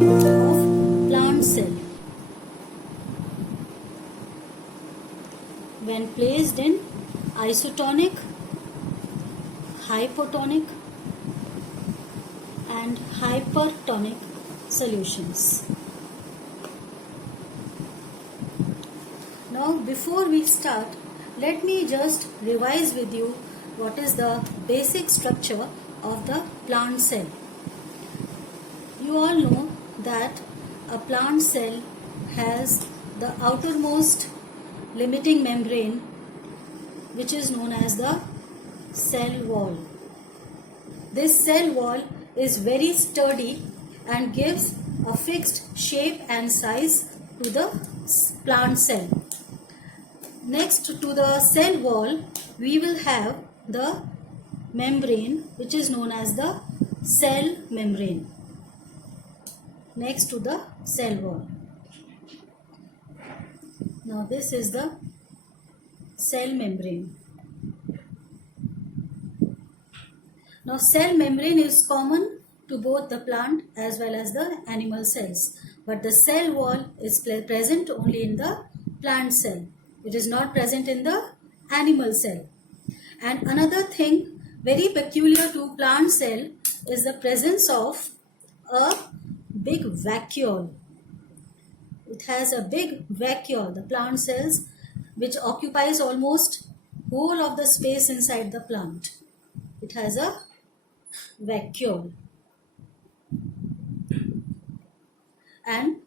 of plant cell. When placed in isotonic, hypotonic and hypertonic solutions. Now before we start, let me just revise with you what is the basic structure of the plant cell. You all know that a plant cell has the outermost limiting membrane, which is known as the cell wall. This cell wall is very sturdy and gives a fixed shape and size to the plant cell. Next to the cell wall, we will have the membrane, which is known as the cell membrane, next to the cell wall. Now this is the cell membrane. Now cell membrane is common to both the plant as well as the animal cells, but the cell wall is present only in the plant cell. It is not present in the animal cell. And another thing very peculiar to plant cell is the presence of a big vacuole. It has a big vacuole, the plant cells, which occupies almost whole of the space inside the plant. It has a vacuole. And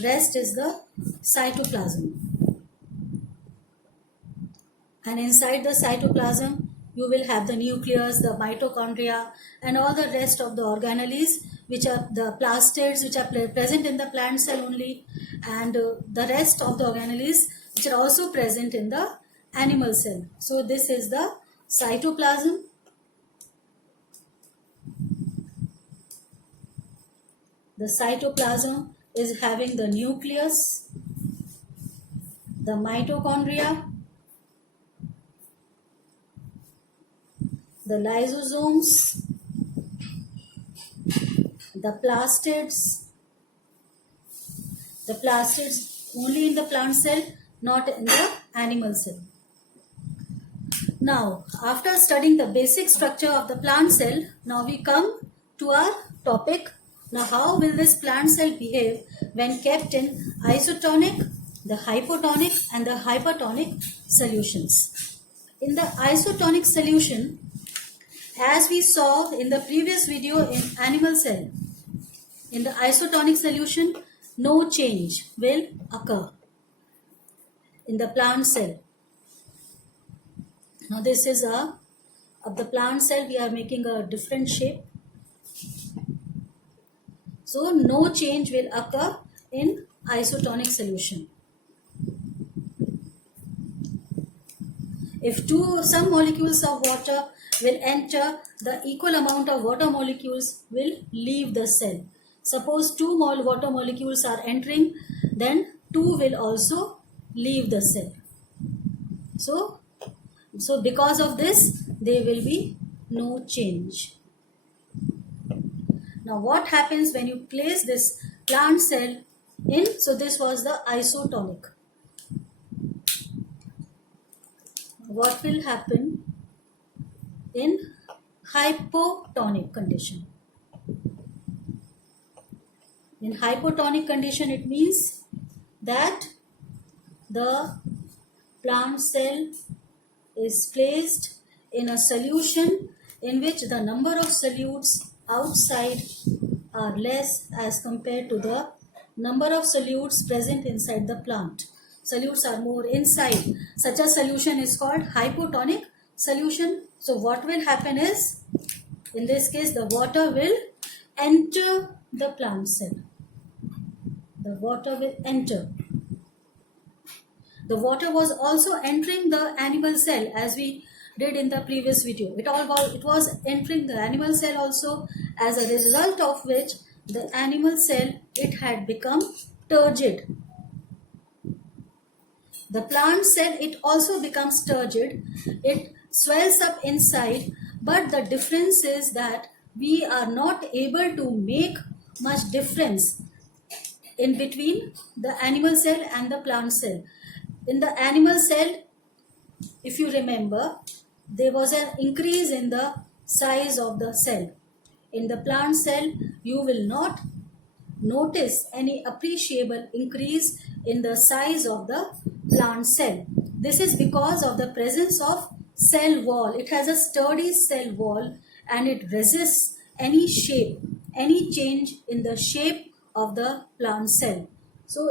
rest is the cytoplasm. And inside the cytoplasm, you will have the nucleus, the mitochondria, and all the rest of the organelles, which are the plastids, which are present in the plant cell only, and the rest of the organelles, which are also present in the animal cell. So this is the cytoplasm. The cytoplasm is having the nucleus, the mitochondria, the lysosomes, the plastids only in the plant cell, not in the animal cell. Now, after studying the basic structure of the plant cell, now we come to our topic. Now, how will this plant cell behave when kept in isotonic, the hypotonic and the hypertonic solutions? In the isotonic solution, as we saw in the previous video in animal cell, in the isotonic solution, no change will occur in the plant cell. Now this is of the plant cell, we are making a different shape. So no change will occur in isotonic solution. If some molecules of water will enter, the equal amount of water molecules will leave the cell. Suppose 2 water molecules are entering, then 2 will also leave the cell. So because of this, there will be no change. Now what happens when you place this plant cell in? So this was the isotonic. What will happen in hypotonic condition? In hypotonic condition, it means that the plant cell is placed in a solution in which the number of solutes outside are less as compared to the number of solutes present inside the plant. Solutes are more inside. Such a solution is called hypotonic solution. So what will happen is, in this case, the water will enter the plant cell. The water will enter. The water was also entering the animal cell, as we did in the previous video. It was entering the animal cell also, as a result of which the animal cell, it had become turgid. The plant cell, it also becomes turgid. It swells up inside, but the difference is that we are not able to make much difference in between the animal cell and the plant cell. In the animal cell, if you remember, there was an increase in the size of the cell. In the plant cell, you will not notice any appreciable increase in the size of the plant cell. This is because of the presence of cell wall. It has a sturdy cell wall and it resists any shape, any change in the shape of the plant cell. So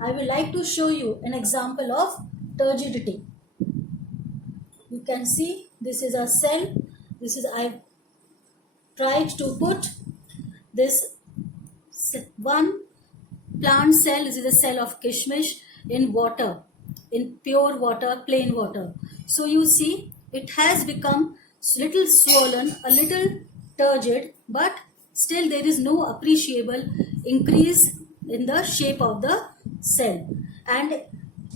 I would like to show you an example of turgidity. You can see this is a cell. I tried to put this one plant cell. This is a cell of kishmish in water, in pure water, plain water. So you see it has become little swollen, a little turgid, but still there is no appreciable increase in the shape of the cell. And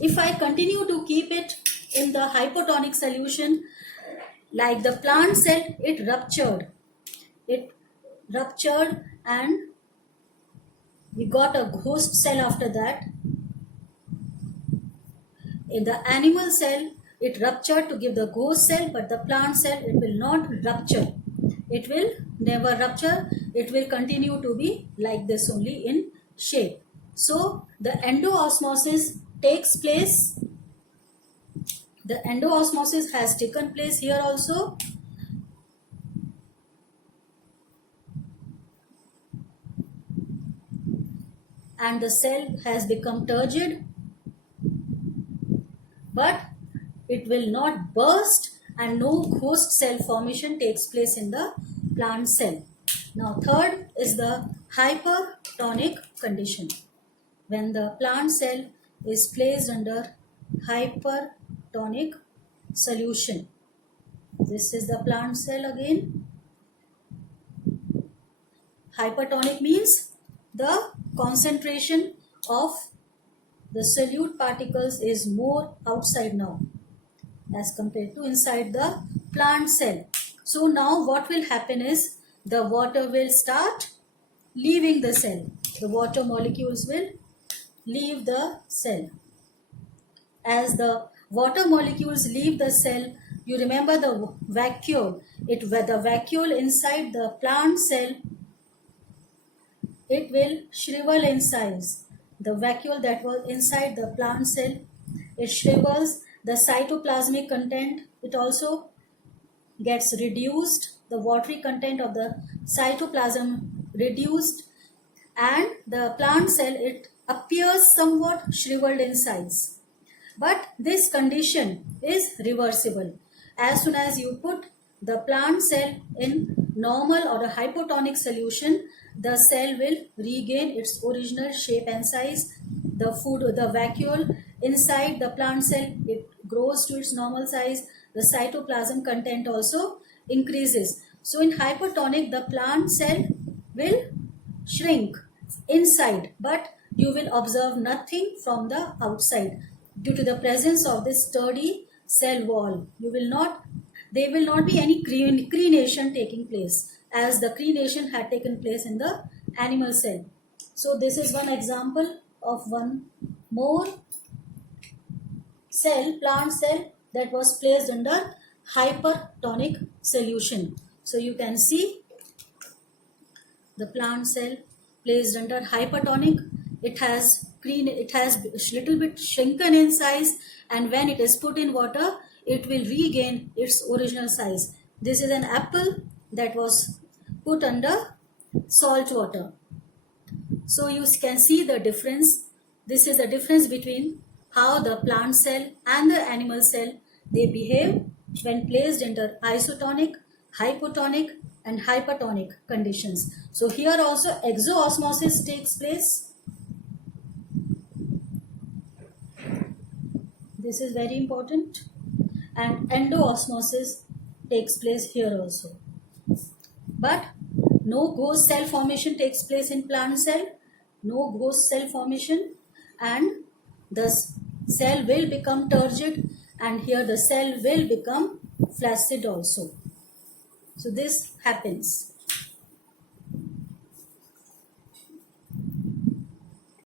if I continue to keep it in the hypotonic solution, like the plant cell, it ruptured and we got a ghost cell after that. In the animal cell, it ruptured to give the ghost cell, but the plant cell, it will not rupture. It will never rupture. It will continue to be like this only in shape. So the endoosmosis takes place. The endoosmosis has taken place here also. And the cell has become turgid, but it will not burst and no ghost cell formation takes place in the plant cell. Now third is the hypertonic condition. When the plant cell is placed under hypertonic solution. This is the plant cell again. Hypertonic means the concentration of the solute particles is more outside now as compared to inside the plant cell. So now what will happen is the water will start leaving the cell. The water molecules will leave the cell. As the water molecules leave the cell, you remember the vacuole. The vacuole inside the plant cell, it will shrivel in size. The vacuole that was inside the plant cell, it shrivels. The cytoplasmic content, it also gets reduced. The watery content of the cytoplasm reduced, and the plant cell, it appears somewhat shriveled in size. But this condition is reversible. As soon as you put the plant cell in normal or a hypotonic solution, the cell will regain its original shape and size. The vacuole inside the plant cell, it grows to its normal size. The cytoplasm content also increases. So in hypertonic, the plant cell will shrink inside, but you will observe nothing from the outside due to the presence of this sturdy cell wall. There will not be any crenation taking place as the crenation had taken place in the animal cell. So this is one example of one more plant cell that was placed under hypertonic solution. So you can see the plant cell placed under hypertonic. It has little bit shrunken in size, and when it is put in water, it will regain its original size. This is an apple that was put under salt water. So you can see the difference. This is the difference between how the plant cell and the animal cell, they behave when placed under isotonic, hypotonic and hypertonic conditions. So here also exoosmosis takes place. This is very important. And endoosmosis takes place here also. But no ghost cell formation takes place in plant cell. No ghost cell formation, and the cell will become turgid, and here the cell will become flaccid also. So this happens.